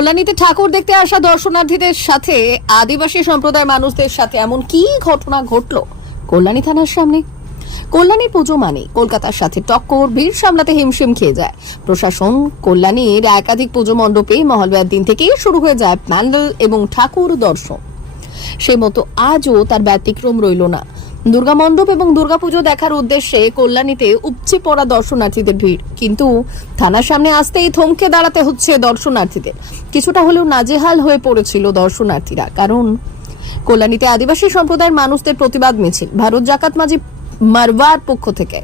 কল্যাণীতে ঠাকুর দেখতে আসা দর্শনার্থীদের সাথে আদিবাসী সম্প্রদায়ের মানুষদের সাথে এমন কি ঘটনা ঘটলো? কল্যাণী থানার সামনে। কল্যাণী পুজো মানে কলকাতার সাথে টক্কর, ভিড় সামলাতে হিমশিম খেয়ে যায়। প্রশাসন কল্যাণীর একাধিক পুজো মণ্ডপে মহলবার দিন থেকেই শুরু হয়ে যায় প্যান্ডেল এবং ঠাকুর দর্শন। সে মতো আজও তার ব্যতিক্রম রইল না। দুর্গা মণ্ডপ এবং দুর্গাপুজো দেখার উদ্দেশ্যে কল্যাণীতে উপচে পড়া দর্শনার্থীদের ভিড়। কিন্তু থানার সামনে আসতেই থমকে দাঁড়াতে হচ্ছে দর্শনার্থীদের। কিছুটা হলেও নাজেহাল হয়ে পড়েছিল দর্শনার্থীরা। কারণ কল্যাণীতে আদিবাসী সম্প্রদায়ের মানুষদের প্রতিবাদ মিছিল, ভারত জাকাত মাঝি মারবার পক্ষ থেকে।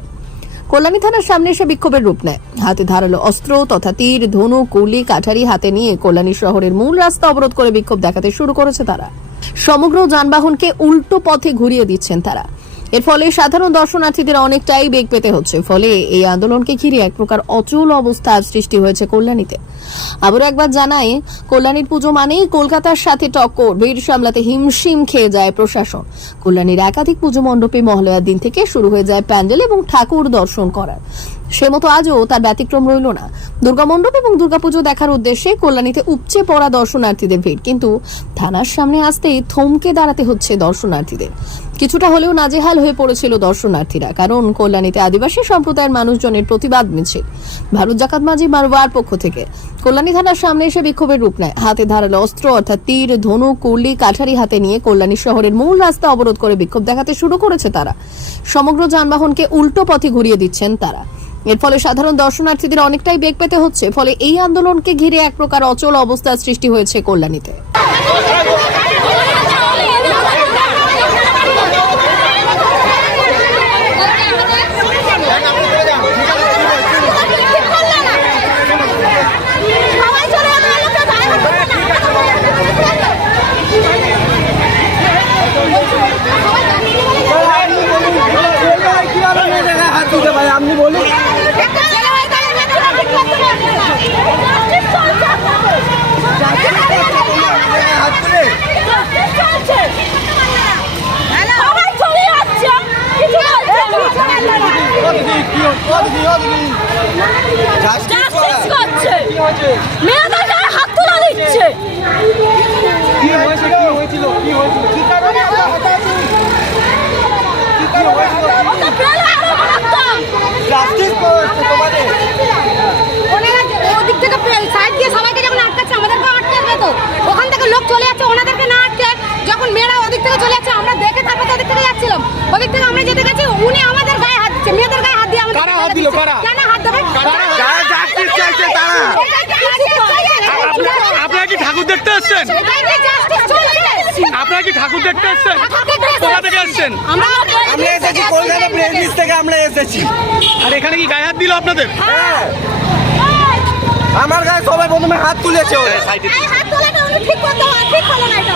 কল্যাণী থানার সামনে এসে বিক্ষোভের রূপ নেয়। হাতে ধারালো অস্ত্র তথা তীর ধনু কুলি, কাঠারি হাতে নিয়ে কল্যাণী শহরের মূল রাস্তা অবরোধ করে বিক্ষোভ দেখাতে শুরু করেছে তারা। সমগ্র যানবাহনকে উল্টো পথে ঘুরিয়ে দিচ্ছেন তারা। এর ফলে সাধারণ দর্শনার্থীদের অনেকটাই বেগ পেতে হচ্ছে। ফলে এই আন্দোলনকে ঘিরে এক প্রকার অচল অবস্থার সৃষ্টি হয়েছে কল্যাণীতে। আবারও একবার জানাই কল্যাণীর পুজো মানেই কলকাতার সাথে টক্কর, ভিড় সামলাতে হিমশিম খেয়ে যায় প্রশাসন। কল্যাণীর একাধিক পুজো মণ্ডপে মহালয়ার দিন থেকে শুরু হয়ে যায় প্যান্ডেল এবং ঠাকুর দর্শন করার। সে মতো আজও তার ব্যতিক্রম রইল না। দুর্গা মণ্ডপ এবং দুর্গাপুজো দেখার উদ্দেশ্যে কল্যাণীতে উপচে পড়া দর্শনার্থীদের ভিড়। কিন্তু থানার সামনে আসতেই থমকে দাঁড়াতে হচ্ছে দর্শনার্থীদের। কিছুটা হলেও নাজেহাল হয়ে পড়েছিল দর্শনার্থীরা, কারণ কল্যাণীতে আদিবাসী সম্প্রদায়ের মানুষজনের প্রতিবাদ মিছিল। ভারত জাকাত মাঝি মারওয়ার পক্ষ থেকে। কল্যাণী থানার সামনে এসে বিক্ষোভের রূপ নেয়। হাতে ধারালো অস্ত্র, অর্থাৎ তীর ধনু কুর্লি, কাঠারি হাতে নিয়ে কল্যাণী শহরের মূল রাস্তা অবরোধ করে বিক্ষোভ দেখাতে শুরু করেছে তারা। সমগ্র যানবাহনকে উল্টো পথে ঘুরিয়ে দিচ্ছেন তারা। এর ফলে সাধারণ দর্শনার্থীদের অনেকটাই বেগ পেতে হচ্ছে, ফলে এই আন্দোলনকে ঘিরে এক প্রকার অচল অবস্থার সৃষ্টি হয়েছে কল্যাণীতে সবাই চলে যাবে লোকে বাইরে করবে না কীভাবে মেয়ে জায়গায় হাত দিতে পারে আপনি বলুন হাত তুলে সবাই চলে যাচ্ছে কিছু বলছে না। Justice করছে। মেয়েদের গায়ে হাত তুলে দিচ্ছে। কি হয়েছে কি হয়েছিল? কি হয়েছিল? কি কারণে আমরা কি কারণে হয়েছিল? ওটা পেলে আরও মারতাম। জাস্টিস করছে তোমাদের। ওনারা যে- ওদিক থেকে সাইড দিয়ে সবাইকে যখন আটকাচ্ছে আমাদেরকেও আটকাবে তো? ওখান থেকে লোক চলে যাচ্ছে ওনাদেরকে না আটকে যখন মেয়েরা ওদিক থেকে চলে যাচ্ছে আমরা দেখে তারপর তো ওদিক থেকে যাচ্ছিলাম। ওদিক থেকে আমরা যেতে গেছি উনি আমাদের গায়ে হাত দিচ্ছে মেয়েদের গায়ে হাত দিল, কারা? কেন হাত দেবে। যারা চাইছে তারা। আপনারা কি ঠাকুর দেখতে আসছেন? আপনারা কি ঠাকুর দেখতে আসছেন? কোথা থেকে আসছেন? আমরা আমরা এসেছি কলকাতা প্রেস থেকে আমরা এসেছি। আর এখানে কি গায়ে হাত দিল আপনাদের? হ্যাঁ। আমার গায়ে সবাই প্রথমে হাত তুলেছে ওরা। এই হাত তোলাটা উনি ঠিক করতে হয় ঠিক হলো না এটা